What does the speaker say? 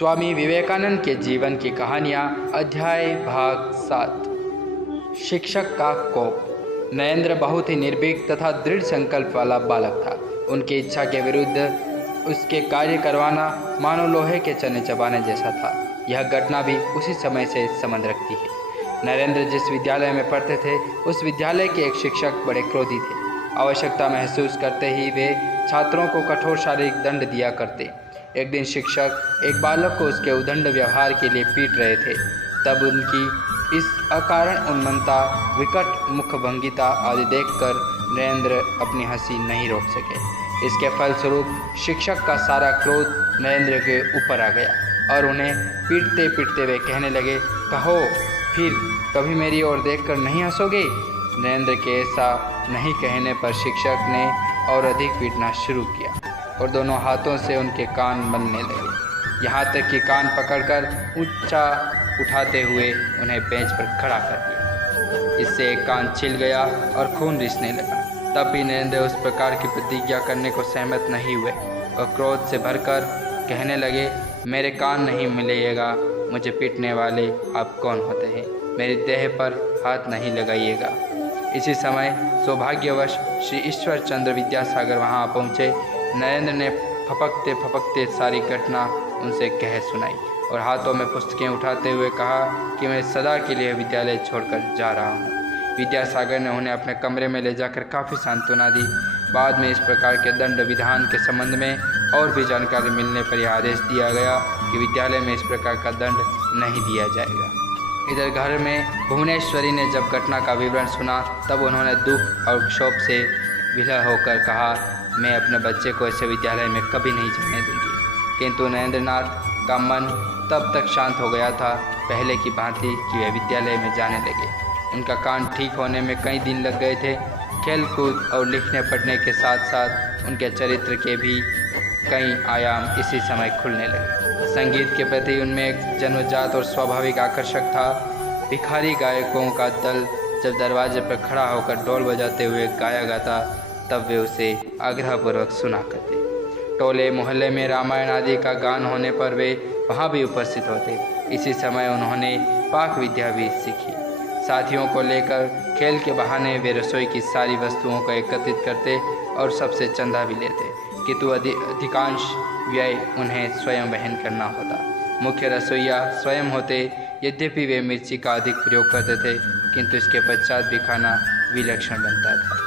स्वामी विवेकानंद के जीवन की कहानियाँ अध्याय भाग 7। शिक्षक का कोप। नरेंद्र बहुत ही निर्भीक तथा दृढ़ संकल्प वाला बालक था। उनकी इच्छा के विरुद्ध उसके कार्य करवाना मानो लोहे के चने चबाने जैसा था। यह घटना भी उसी समय से संबंध रखती है। नरेंद्र जिस विद्यालय में पढ़ते थे उस विद्यालय के एक शिक्षक बड़े क्रोधी थे। आवश्यकता महसूस करते ही वे छात्रों को कठोर शारीरिक दंड दिया करते। एक दिन शिक्षक एक बालक को उसके उदंड व्यवहार के लिए पीट रहे थे। तब उनकी इस अकारण उन्मत्तता, विकट मुखभंगिता आदि देखकर नरेंद्र अपनी हंसी नहीं रोक सके। इसके फलस्वरूप शिक्षक का सारा क्रोध नरेंद्र के ऊपर आ गया और उन्हें पीटते पीटते वे कहने लगे, कहो फिर कभी मेरी ओर देखकर नहीं हंसोगे। नरेंद्र के ऐसा नहीं कहने पर शिक्षक ने और अधिक पीटना शुरू किया और दोनों हाथों से उनके कान मलने लगे, यहाँ तक कि कान पकड़कर ऊंचा उठाते हुए उन्हें बेंच पर खड़ा कर दिया। इससे एक कान छिल गया और खून रिसने लगा। तब भी नरेंद्र उस प्रकार की प्रतिज्ञा करने को सहमत नहीं हुए और क्रोध से भरकर कहने लगे, मेरे कान नहीं मिलाइएगा। मुझे पीटने वाले आप कौन होते हैं? मेरी देह पर हाथ नहीं लगाइएगा। इसी समय सौभाग्यवश श्री ईश्वर चंद्र विद्यासागर वहाँ पहुँचे। नरेंद्र ने फपकते फपकते सारी घटना उनसे कह सुनाई और हाथों में पुस्तकें उठाते हुए कहा कि मैं सदा के लिए विद्यालय छोड़कर जा रहा हूँ। विद्यासागर ने उन्हें अपने कमरे में ले जाकर काफ़ी सांत्वना दी। बाद में इस प्रकार के दंड विधान के संबंध में और भी जानकारी मिलने पर यह आदेश दिया गया कि विद्यालय में इस प्रकार का दंड नहीं दिया जाएगा। इधर घर में भुवनेश्वरी ने जब घटना का विवरण सुना तब उन्होंने दुख और क्षोभ से विलय होकर कहा, मैं अपने बच्चे को ऐसे विद्यालय में कभी नहीं जाने दूंगी। किंतु नरेंद्रनाथ का मन तब तक शांत हो गया था पहले की भांति कि वे विद्यालय में जाने लगे। उनका कान ठीक होने में कई दिन लग गए थे। खेल कूद और लिखने पढ़ने के साथ साथ उनके चरित्र के भी कई आयाम इसी समय खुलने लगे। संगीत के प्रति उनमें एक जन्मजात और स्वाभाविक आकर्षक था। भिखारी गायकों का दल जब दरवाजे पर खड़ा होकर ढोल बजाते हुए गाया गाता तब वे उसे आग्रहपूर्वक सुना करते। टोले मोहल्ले में रामायण आदि का गान होने पर वे वहाँ भी उपस्थित होते। इसी समय उन्होंने पाक विद्या भी सीखी। साथियों को लेकर खेल के बहाने वे रसोई की सारी वस्तुओं को एकत्रित करते और सबसे चंदा भी लेते, किंतु अधिकांश व्यय उन्हें स्वयं वहन करना होता। मुख्य रसोइया स्वयं होते। यद्यपि वे मिर्ची का अधिक प्रयोग करते थे किंतु इसके पश्चात भी खाना विलक्षण बनता था।